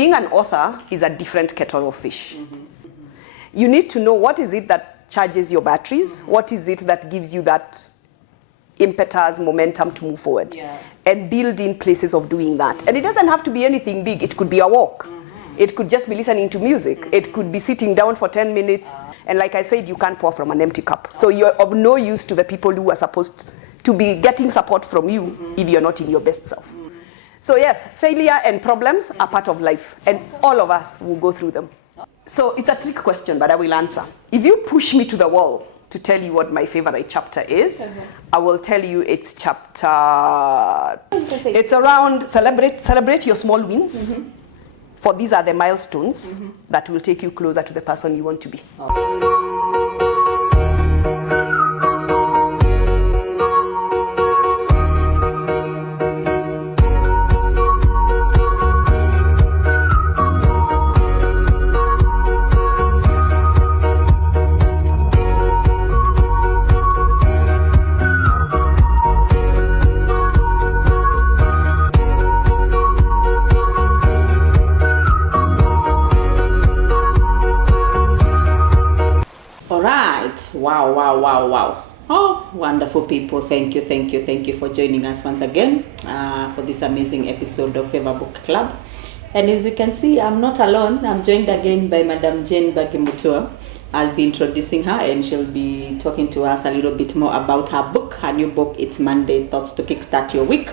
being an author is a different kettle of fish. You need to know what is it that charges your batteries, what is it that gives you that impetus, momentum to move forward, and build in places of doing that. And it doesn't have to be anything big. It could be a walk. It could just be listening to music. It could be sitting down for 10 minutes. And like I said, you can't pour from an empty cup. So you're of no use to the people who are supposed to be getting support from you if you're not in your best self. So yes, failure and problems are part of life, and all of us will go through them. So it's a trick question, but I will answer. If you push me to the wall to tell you what my favorite chapter is, I will tell you it's chapter, it's around celebrate your small wins. For these are the milestones that will take you closer to the person you want to be. Wow. Oh, wonderful people. Thank you for joining us once again for this amazing episode of Favor Book Club. And as you can see, I'm not alone. I'm joined again by Madam Mbagi Mutua. I'll be introducing her and she'll be talking to us a little bit more about her book, her new book, It's Monday, Thoughts to Kickstart Your Week.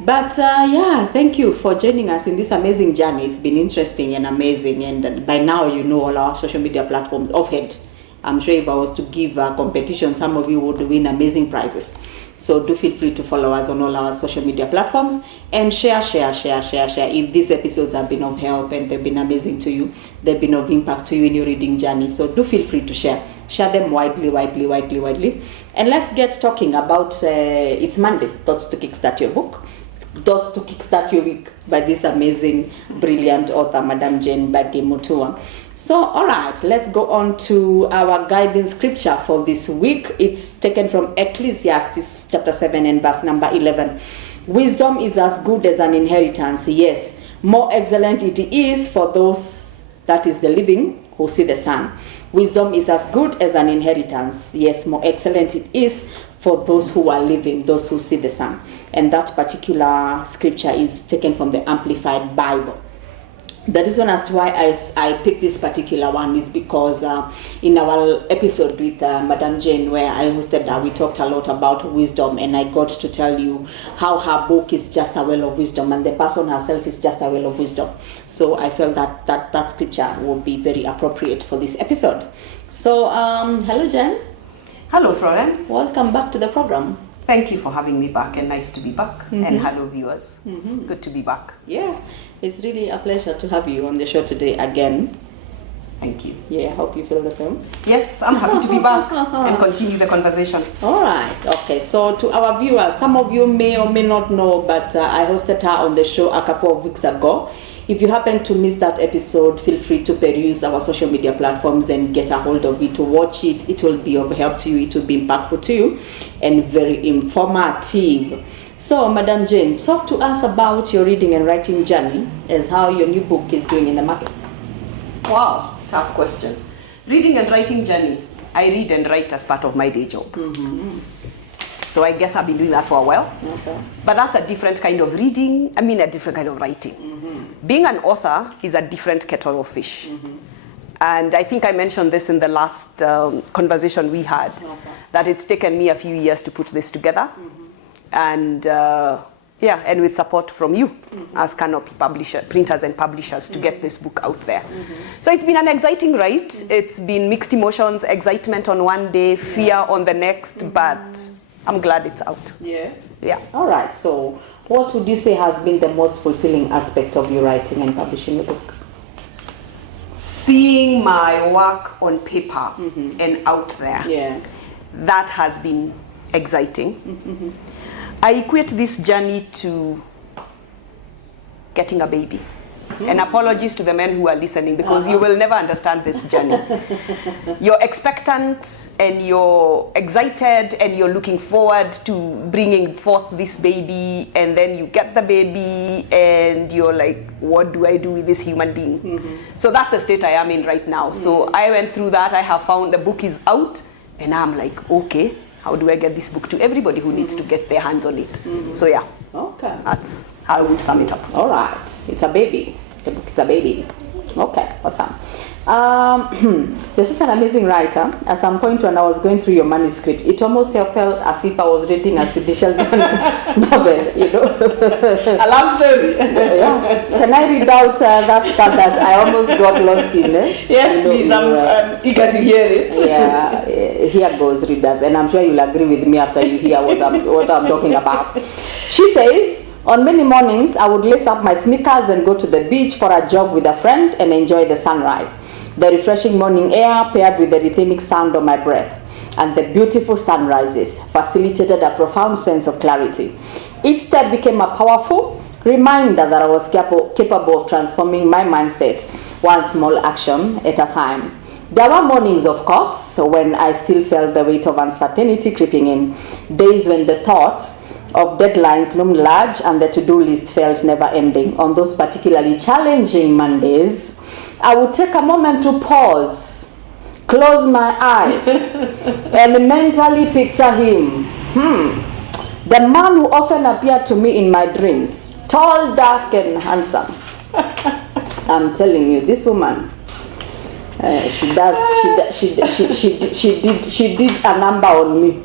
But thank you for joining us in this amazing journey. It's been interesting and amazing. And by now, you know all our social media platforms offhand. I'm sure if I was to give a competition, some of you would win amazing prizes. So do feel free to follow us on all our social media platforms and share. If these episodes have been of help and they've been amazing to you, they've been of impact to you in your reading journey. So do feel free to share. Share them widely. And let's get talking about It's Monday, Thoughts to Kickstart Your Book. Thoughts to Kickstart Your Week by this amazing, brilliant author, Madam Mbagi Mutua. So, all right, let's go on to our guiding scripture for this week. It's taken from Ecclesiastes chapter 7 and verse number 11. Wisdom is as good as an inheritance. Yes, more excellent it is for those, that is the living, who see the sun. Wisdom is as good as an inheritance. Yes, more excellent it is for those who are living, those who see the sun. And that particular scripture is taken from the Amplified Bible. The reason as to why I picked this particular one is because in our episode with Madam Jane, where I hosted her, we talked a lot about wisdom, and I got to tell you how her book is just a well of wisdom, and the person herself is just a well of wisdom. So I felt that scripture would be very appropriate for this episode. So, hello Jen. Hello Florence. Welcome back to the program. Thank you for having me back, and nice to be back. And hello viewers. Good to be back. Yeah, it's really a pleasure to have you on the show today again. Thank you. Yeah, I hope you feel the same. Yes, I'm happy to be back and continue the conversation. All right. Okay. So to our viewers, some of you may or may not know, but I hosted her on the show a couple of weeks ago. If you happen to miss that episode, feel free to peruse our social media platforms and get a hold of it, to watch it. It will be of help to you. It will be impactful to you and very informative. So, Madam Jane, talk to us about your reading and writing journey, as how your new book is doing in the market. Wow, tough question. Reading and writing journey. I read and write as part of my day job. So I guess I've been doing that for a while. Okay. But that's a different kind of reading, a different kind of writing. Being an author is a different kettle of fish. And I think I mentioned this in the last conversation we had, that it's taken me a few years to put this together. And and with support from you as canopy printers and publishers to get this book out there. So it's been an exciting ride. It's been mixed emotions, excitement on one day, fear on the next, but I'm glad it's out. Yeah. All right. So what would you say has been the most fulfilling aspect of your writing and publishing the book? Seeing my work on paper and out there. Yeah. That has been exciting. I equate this journey to getting a baby. And apologies to the men who are listening, because you will never understand this journey. You're expectant and you're excited and you're looking forward to bringing forth this baby, and then you get the baby and you're like, what do I do with this human being? So that's the state I am in right now. So I went through that. I have found the book is out, and I'm like, okay, how do I get this book to everybody who needs to get their hands on it? So yeah. Okay. That's how I would sum it up. All right. It's a baby. The book is a baby. Okay. Awesome. You're such an amazing writer. At some point when I was going through your manuscript, it almost felt as if I was reading a Sidney Sheldon novel, you know. A love story. Yeah. Can I read out that part that I almost got lost in? Yes, please. I'm eager to hear it. Yeah. Here goes, readers. And I'm sure you'll agree with me after you hear what I'm talking about. She says, on many mornings, I would lace up my sneakers and go to the beach for a jog with a friend and enjoy the sunrise. The refreshing morning air paired with the rhythmic sound of my breath and the beautiful sunrises facilitated a profound sense of clarity. Each step became a powerful reminder that I was capable of transforming my mindset one small action at a time. There were mornings, of course, when I still felt the weight of uncertainty creeping in, days when the thought of deadlines loomed large and the to-do list felt never ending. On those particularly challenging Mondays, I would take a moment to pause, close my eyes, and mentally picture him. The man who often appeared to me in my dreams, tall, dark, and handsome. I'm telling you, this woman, she did a number on me.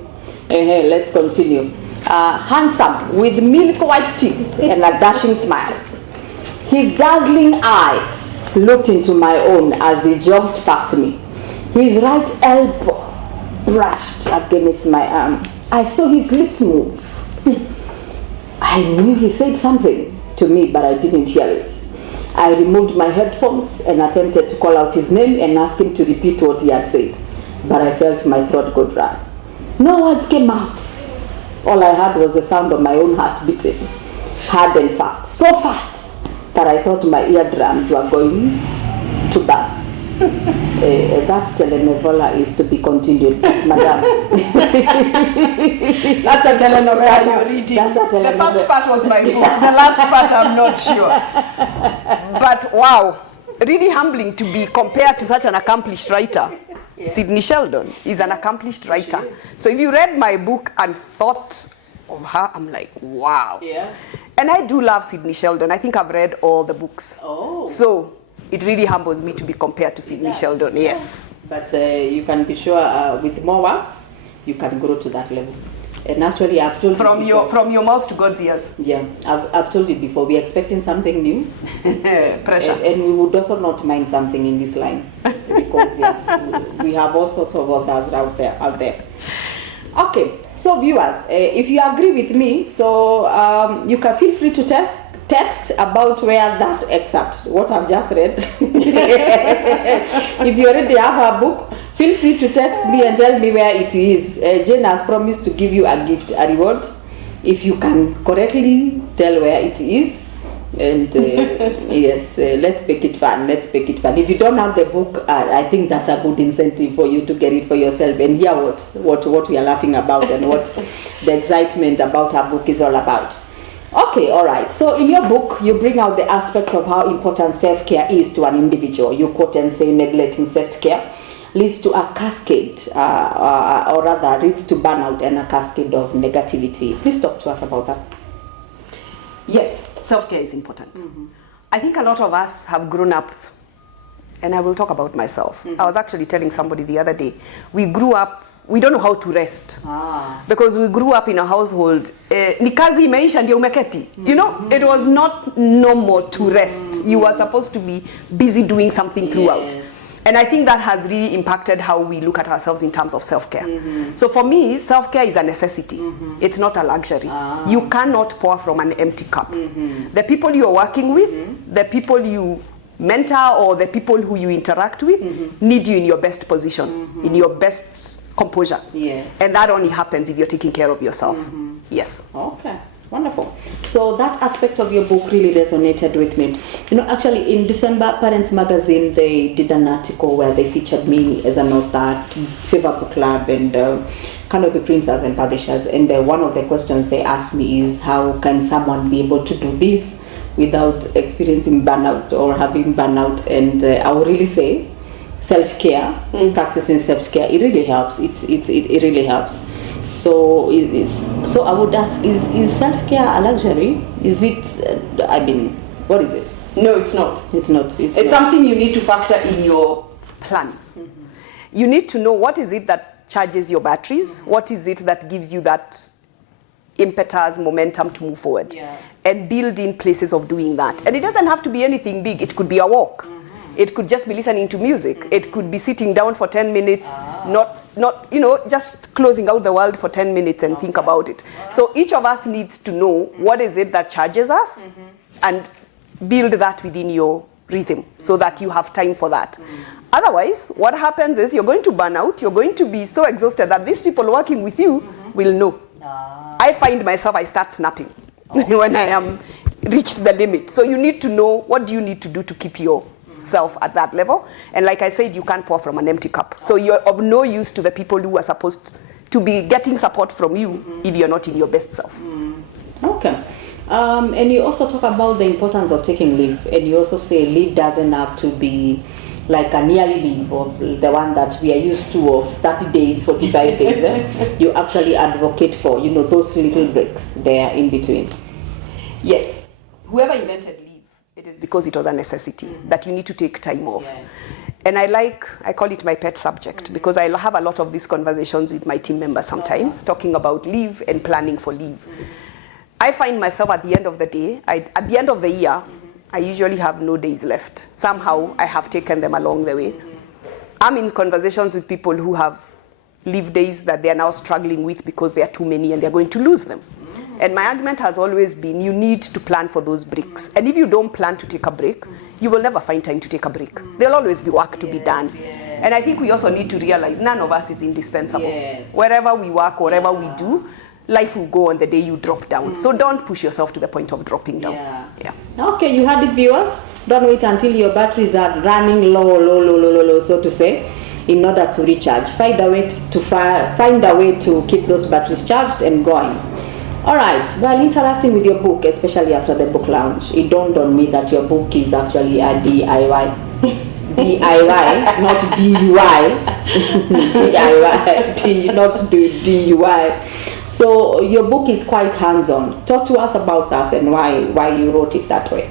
Let's continue. Handsome, with milk white teeth and a dashing smile. His dazzling eyes looked into my own as he jogged past me. His right elbow brushed against my arm. I saw his lips move. I knew he said something to me, but I didn't hear it. I removed my headphones and attempted to call out his name and ask him to repeat what he had said, but I felt my throat go dry. No words came out. All I heard was the sound of my own heart beating, hard and fast, so fast that I thought my eardrums were going to burst. That telenovela is to be continued, but madam. That's a telenovela you're reading. That's a telenovela. The first part was my book. The last part I'm not sure. But wow, really humbling to be compared to such an accomplished writer. Yeah. Sidney Sheldon is an accomplished writer. So if you read my book and thought of her, I'm like, wow. Yeah. And I do love Sidney Sheldon. I think I've read all the books. Oh. So it really humbles me to be compared to Sidney Sheldon. Yes. But you can be sure with more work, you can grow to that level. And actually, I've told from you before, from your mouth to God's ears. Yeah, I've told you before. We're expecting something new. Pressure. And we would also not mind something in this line because we have all sorts of authors out there. Okay, so viewers, if you agree with me, so you can feel free to text about where that excerpt, what I've just read. If you already have a book, feel free to text me and tell me where it is. Jane has promised to give you a gift, a reward, if you can correctly tell where it is. And yes, let's make it fun. If you don't have the book, I think that's a good incentive for you to get it for yourself and hear what we are laughing about and what the excitement about our book is all about. Okay, all right. So in your book, you bring out the aspect of how important self-care is to an individual. You quote and say neglecting self-care leads to a cascade, or rather leads to burnout and a cascade of negativity. Please talk to us about that. Yes, self-care is important. I think a lot of us have grown up, and I will talk about myself. I was actually telling somebody the other day, we grew up, we don't know how to rest. Because we grew up in a household, ni kazi imeisha ndio umeketi. You know, it was not normal to rest. You were supposed to be busy doing something throughout. Yes. And I think that has really impacted how we look at ourselves in terms of self-care. So for me, self-care is a necessity. It's not a luxury. You cannot pour from an empty cup. The people you're working with, the people you mentor, or the people who you interact with need you in your best position, in your best composure. Yes. And that only happens if you're taking care of yourself. Yes. Okay. Wonderful. So that aspect of your book really resonated with me. You know, actually in December, Parents Magazine, they did an article where they featured me as an author at Fever Book Club and Canopy Printers and Publishers. And one of the questions they asked me is, how can someone be able to do this without experiencing burnout or having burnout? And I would really say self-care, practicing self-care, it really helps. It really helps. So I would ask, is self-care a luxury? Is it, what is it? No, it's not. It's not. It's something you need to factor in your plans. You need to know what is it that charges your batteries, what is it that gives you that impetus, momentum to move forward, and build in places of doing that. And it doesn't have to be anything big. It could be a walk. It could just be listening to music. It could be sitting down for 10 minutes, not just closing out the world for 10 minutes and think about it. So each of us needs to know what is it that charges us and build that within your rhythm so that you have time for that. Otherwise, what happens is you're going to burn out. You're going to be so exhausted that these people working with you will know. I find myself, I start snapping when I am reached the limit. So you need to know, what do you need to do to keep yourself at that level? And like I said, you can't pour from an empty cup. So you're of no use to the people who are supposed to be getting support from you if you're not in your best self. Okay. And you also talk about the importance of taking leave. And you also say leave doesn't have to be like a yearly leave of the one that we are used to of 30 days, 45 days. You actually advocate for, those little breaks there in between. Yes. Whoever invented leave, it is because it was a necessity that you need to take time off. Yes. And I call it my pet subject because I have a lot of these conversations with my team members sometimes, talking about leave and planning for leave. I find myself at the end of the day, at the end of the year, I usually have no days left. Somehow I have taken them along the way. I'm in conversations with people who have leave days that they are now struggling with because they are too many and they're going to lose them. And my argument has always been, you need to plan for those breaks. And if you don't plan to take a break, you will never find time to take a break. There'll always be work to be done. And I think we also need to realize none of us is indispensable. Wherever we work, whatever we do, life will go on the day you drop down. So don't push yourself to the point of dropping down. Okay, you heard it, viewers. Don't wait until your batteries are running low, so to say, in order to recharge. Find a way to keep those batteries charged and going. All right, while interacting with your book, especially after the book launch, it dawned on me that your book is actually a DIY. DIY, not DUI. DIY, not DUI. So your book is quite hands-on. Talk to us about us and why you wrote it that way.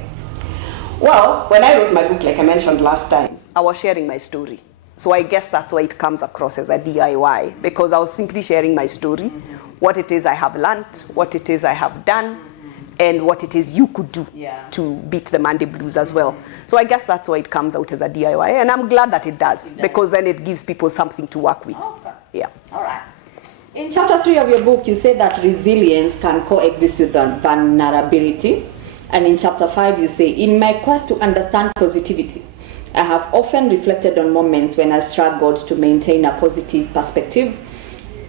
Well, when I wrote my book, like I mentioned last time, I was sharing my story. So I guess that's why it comes across as a DIY, because I was simply sharing my story, what it is I have learned, what it is I have done, and what it is you could do to beat the Monday blues as well. So I guess that's why it comes out as a DIY, and I'm glad that it does, because then it gives people something to work with. Okay. All right. In chapter 3 of your book, you say that resilience can coexist with vulnerability. And in chapter 5, you say, in my quest to understand positivity, I have often reflected on moments when I struggled to maintain a positive perspective.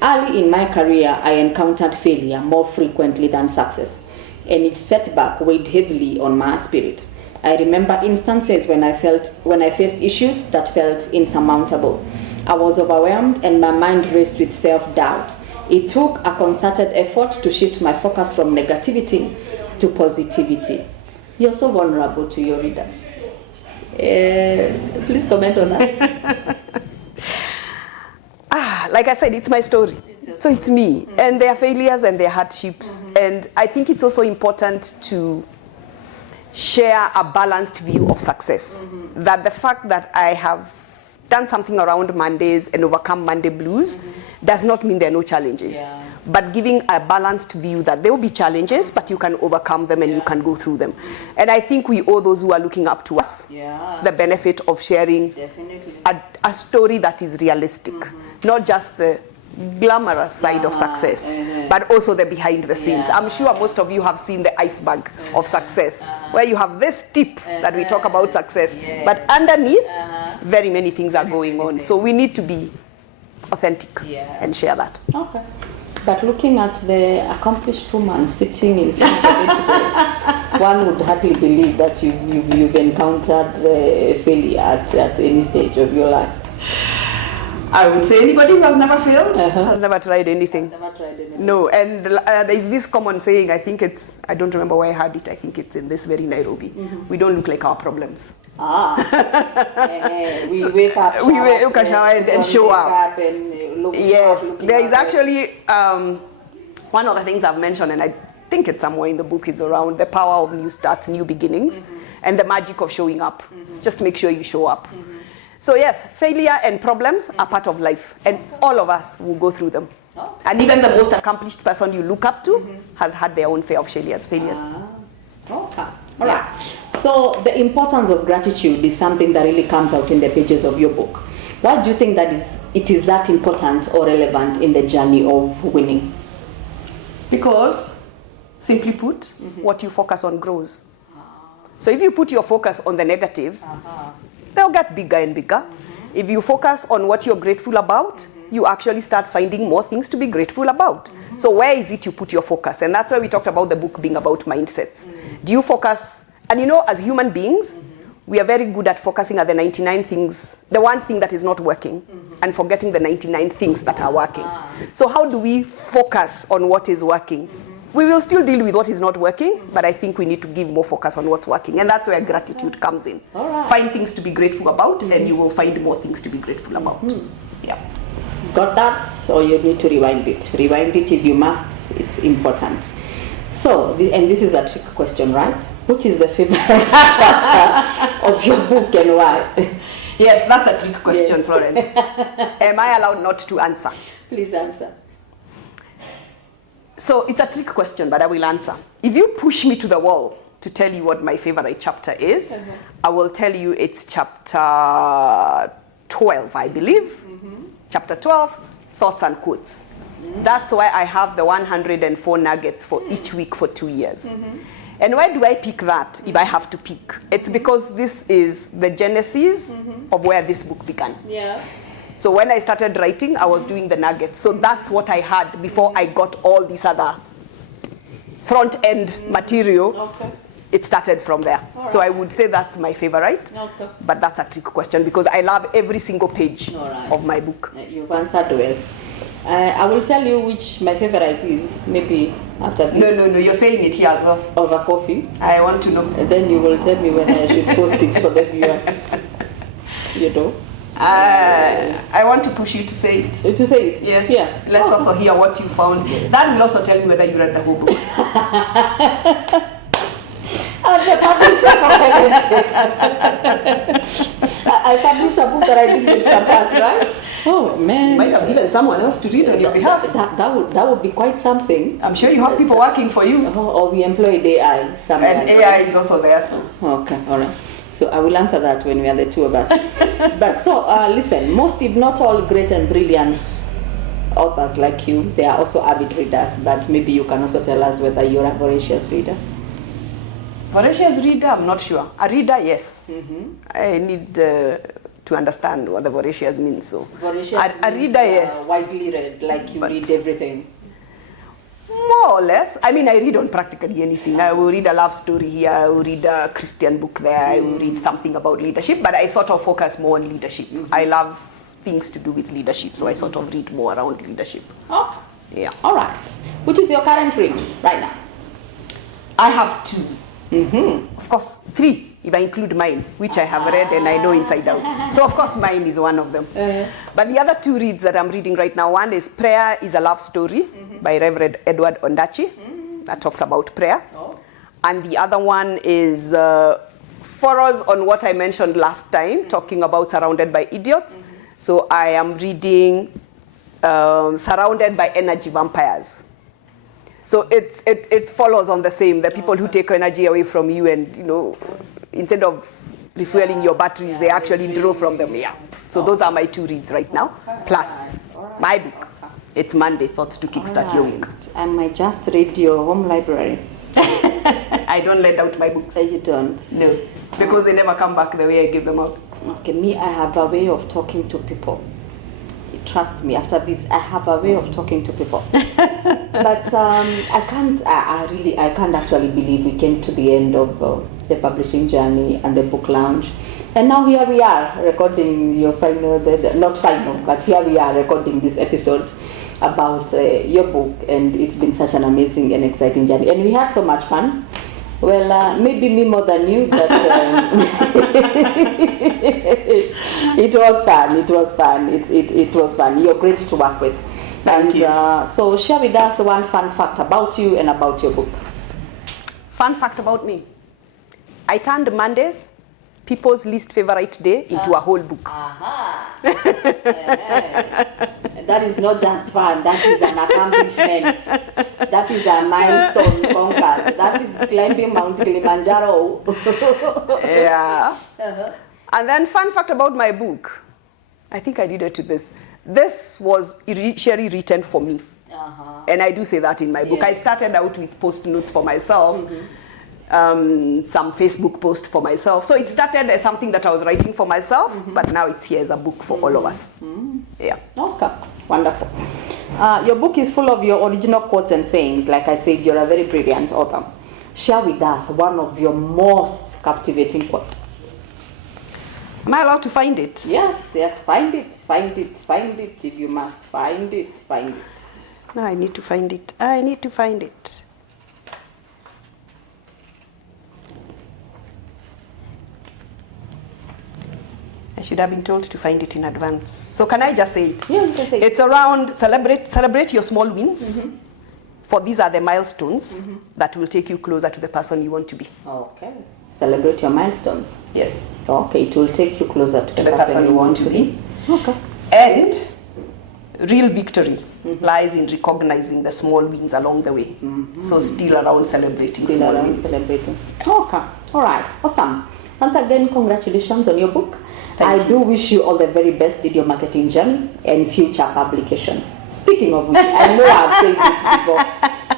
Early in my career, I encountered failure more frequently than success, and its setback weighed heavily on my spirit. I remember instances when I faced issues that felt insurmountable. I was overwhelmed and my mind raced with self-doubt. It took a concerted effort to shift my focus from negativity to positivity. You're so vulnerable to your readers. Please comment on that. Like I said, it's my story. So it's me. And their failures and their hardships. And I think it's also important to share a balanced view of success. That the fact that I have done something around Mondays and overcome Monday blues does not mean there are no challenges. But giving a balanced view that there will be challenges, but you can overcome them and you can go through them. And I think we owe those who are looking up to us the benefit of sharing a story that is realistic. Not just the glamorous side of success, but also the behind the scenes. I'm sure most of you have seen the iceberg of success, where you have this tip that we talk about success, but underneath, very many things are going on. So we need to be authentic and share that. Okay. But looking at the accomplished woman sitting in front of it today, one would hardly believe that you've encountered failure at any stage of your life. I would say anybody who has never failed has never tried anything. Has never tried anything. No, and there's this common saying, I don't remember where I heard it, I think it's in this very Nairobi. We don't look like our problems. We wake up, shower and show up. Yes, there is actually one of the things I've mentioned, and I think it's somewhere in the book, is around the power of new starts, new beginnings, and the magic of showing up. Just make sure you show up. So yes, failure and problems are part of life, and all of us will go through them. And even the most accomplished person you look up to has had their own fair of failures. Okay. All right. So the importance of gratitude is something that really comes out in the pages of your book. Why do you think that it is that important or relevant in the journey of winning? Because, simply put, what you focus on grows. So if you put your focus on the negatives, they'll get bigger and bigger. If you focus on what you're grateful about, you actually start finding more things to be grateful about. So where is it you put your focus? And that's why we talked about the book being about mindsets. Do you focus, and as human beings, we are very good at focusing at the 99 things, the one thing that is not working, and forgetting the 99 things that are working. So how do we focus on what is working? We will still deal with what is not working, but I think we need to give more focus on what's working. And that's where gratitude comes in. Find things to be grateful about, and you will find more things to be grateful about. Yeah. Got that? Or you need to rewind it. Rewind it if you must. It's important. So, and this is a trick question, right? Which is the favorite chapter of your book and why? Yes, that's a trick question, Florence. Am I allowed not to answer? Please answer. So it's a trick question, but I will answer. If you push me to the wall to tell you what my favorite chapter is, I will tell you it's chapter 12, I believe. Chapter 12, Thoughts and Quotes. That's why I have the 104 nuggets for each week for 2 years. And why do I pick that if I have to pick? It's because this is the genesis of where this book began. So when I started writing, I was doing the nuggets. So that's what I had before I got all this other front-end material. It started from there. So I would say that's my favorite. But that's a trick question because I love every single page of my book. You've answered well. I will tell you which my favorite is, maybe after this. No, you're saying it here as well. Over coffee. I want to know. And then you will tell me whether I should post it for the viewers. I want to push you to say it. To say it? Yes. Yeah. Let's also hear what you found. That will also tell me whether you read the whole book. As a publisher, I published a book that I did with some parts, right? Oh man! You might have given someone else to read on your behalf. That would be quite something. I'm sure you have people working for you. Or we employed AI somewhere. And AI is also there, so. Okay, all right. So I will answer that when we are the two of us. But so listen, most if not all great and brilliant authors like you, they are also avid readers. But maybe you can also tell us whether you're a voracious reader. Voracious reader, I'm not sure. A reader, yes. I need to understand what the voracious means. So voracious a reader, yes. Widely read, like you read everything. More or less. I mean, I read on practically anything. I will read a love story here. I will read a Christian book there. I will read something about leadership. But I sort of focus more on leadership. I love things to do with leadership, so I sort of read more around leadership. Okay. Yeah. All right. Which is your current read right now? I have 2. Of course, 3 if I include mine, which I have read and I know inside out. So of course mine is one of them. But the other 2 reads that I'm reading right now, one is Prayer is a Love Story by Reverend Edward Ondachi. That talks about prayer. And the other one is follows on what I mentioned last time, talking about Surrounded by Idiots. So I am reading Surrounded by Energy Vampires. So it follows on the same, the people who take energy away from you and, instead of refueling your batteries, they actually draw from them. Yeah. So those are my 2 reads right now, plus my book. It's Monday, Thoughts to Kickstart Your Week. I might just read your home library. I don't let out my books. You don't? No, because they never come back the way I give them out. Okay, me, I have a way of talking to people. trust me, after this, I have a way of talking to people. But I can't actually believe we came to the end of the publishing journey and the book launch. And now here we are recording your final, not final, but here we are recording this episode about your book, and it's been such an amazing and exciting journey. And we had so much fun. Well, maybe me more than you, but it was fun. It was fun. It was fun. You're great to work with. Thank you. So share with us one fun fact about you and about your book. Fun fact about me. I turned Mondays, people's least favorite day, into a whole book. That is not just fun, that is an accomplishment. That is a milestone conquered. That is climbing Mount Kilimanjaro. Yeah. And then fun fact about my book. I think I alluded to this. This was initially written for me. And I do say that in my book. I started out with post notes for myself. Some Facebook post for myself. So it started as something that I was writing for myself, but now it's here as a book for all of us. Yeah. Okay, wonderful. Your book is full of your original quotes and sayings. Like I said, you're a very brilliant author. Share with us one of your most captivating quotes. Am I allowed to find it? Yes, find it. If you must find it, find it. No, I need to find it. I should have been told to find it in advance. So can I just say it? Yeah, you can say it. It's around celebrate your small wins. For these are the milestones that will take you closer to the person you want to be. Okay. Celebrate your milestones. Yes. Okay, it will take you closer to the person you want to be. Okay. And real victory lies in recognizing the small wins along the way. So still around celebrating small wins. Celebrating. Okay. All right. Awesome. Once again, congratulations on your book. I do wish you all the very best in your marketing journey and future publications. Speaking of which, I know I've said it before,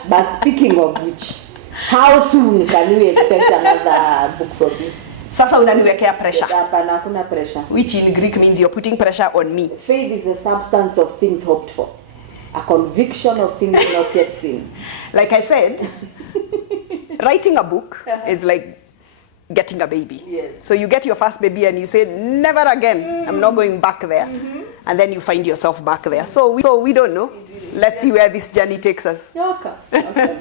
but speaking of which, how soon can we expect another book from you? Sasa unaniwekea pressure. Hapana, hakuna pressure. Which in Greek means you're putting pressure on me. Faith is the substance of things hoped for, a conviction of things not yet seen. Like I said, writing a book is like getting a baby. Yes. So you get your first baby and you say, never again, I'm not going back there. And then you find yourself back there. So we don't know. Let's see where this journey takes us. Okay. Awesome.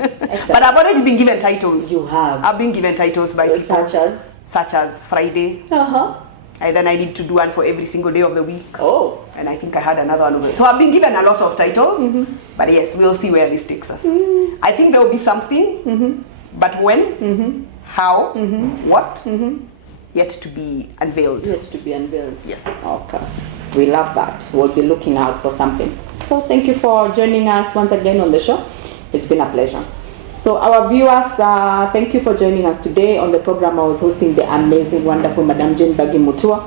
But I've already been given titles. You have. I've been given titles by people. Such as Friday. And then I need to do one for every single day of the week. Oh. And I think I had another one over it. So I've been given a lot of titles. But yes, we'll see where this takes us. I think there will be something. But when, how, what, yet to be unveiled. Yet to be unveiled. Yes. Okay. We love that. We'll be looking out for something. So thank you for joining us once again on the show. It's been a pleasure. So our viewers, thank you for joining us today on the program. I was hosting the amazing, wonderful Madam Mbagi Mutua,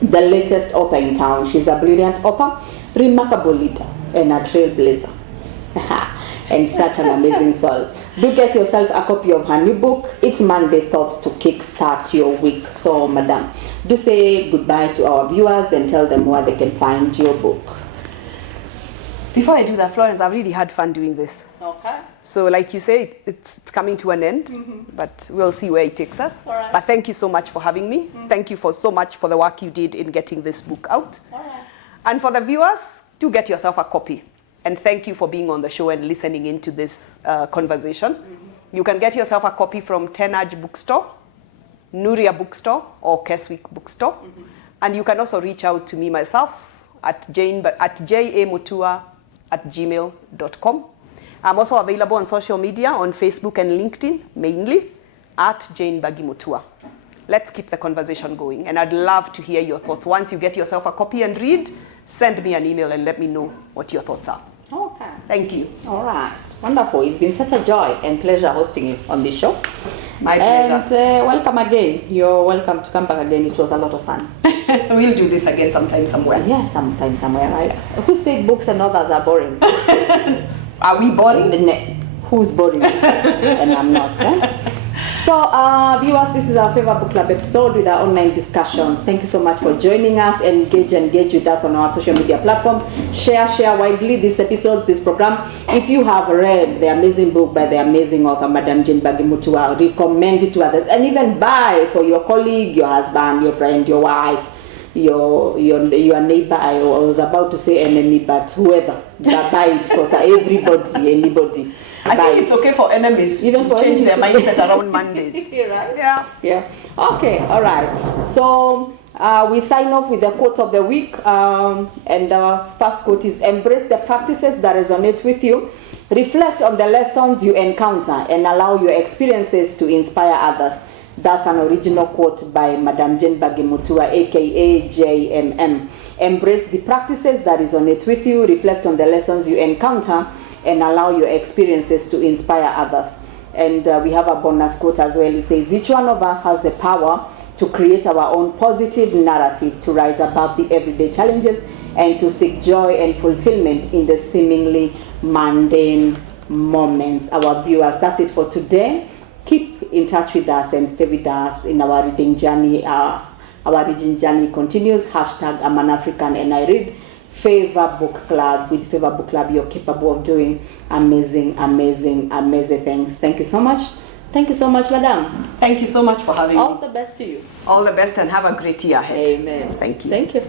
the latest author in town. She's a brilliant author, remarkable leader, and a trailblazer. And such an amazing soul. Do get yourself a copy of her new book, It's Monday Thoughts to Kickstart Your Week. So, Madam, do say goodbye to our viewers and tell them where they can find your book. Before I do that, Florence, I've really had fun doing this. Okay. So like you say, it's coming to an end, but we'll see where it takes us. All right. But thank you so much for having me. Thank you so much for the work you did in getting this book out. All right. And for the viewers, do get yourself a copy. And thank you for being on the show and listening into this conversation. You can get yourself a copy from Tenage Bookstore, Nuria Bookstore, or Keswick Bookstore. And you can also reach out to me myself at jamutua@gmail.com. I'm also available on social media, on Facebook and LinkedIn, mainly, at Jane Mbagi Mutua. Let's keep the conversation going. And I'd love to hear your thoughts. Once you get yourself a copy and read, send me an email and let me know what your thoughts are. Okay. Thank you. All right. Wonderful. It's been such a joy and pleasure hosting you on this show. My pleasure. And welcome again. You're welcome to come back again. It was a lot of fun. We'll do this again sometime somewhere. Yeah, sometime, somewhere, right? Who said books and others are boring? Are we boring? Who's boring? And I'm not. So, viewers, this is our Favor Book Club episode with our online discussions. Thank you so much for joining us. Engage with us on our social media platforms. Share widely this episode, this program. If you have read the amazing book by the amazing author, Madam Mbagi Mutua, recommend it to others, and even buy for your colleague, your husband, your friend, your wife, your neighbor. I was about to say enemy, but whoever. Buy it for anybody. I think it's okay for enemies even to for change enemies. their mindset around Mondays. Right? Yeah. Okay, all right. So we sign off with the quote of the week. And our first quote is, embrace the practices that resonate with you. Reflect on the lessons you encounter and allow your experiences to inspire others. That's an original quote by Madam Mbagi Mutua, aka JMM. Embrace the practices that resonate with you. Reflect on the lessons you encounter and allow your experiences to inspire others. And we have a bonus quote as well. It says, each one of us has the power to create our own positive narrative, to rise above the everyday challenges, and to seek joy and fulfillment in the seemingly mundane moments. Our viewers, that's it for today. Keep in touch with us and stay with us in our reading journey. Our reading journey continues. Hashtag I'm an African and I read. Favor Book Club. With Favor Book Club, you're capable of doing amazing things. Thank you so much. Thank you so much, Madam. Thank you so much for having me. All the best to you. All the best and have a great year ahead. Amen. Thank you. Thank you.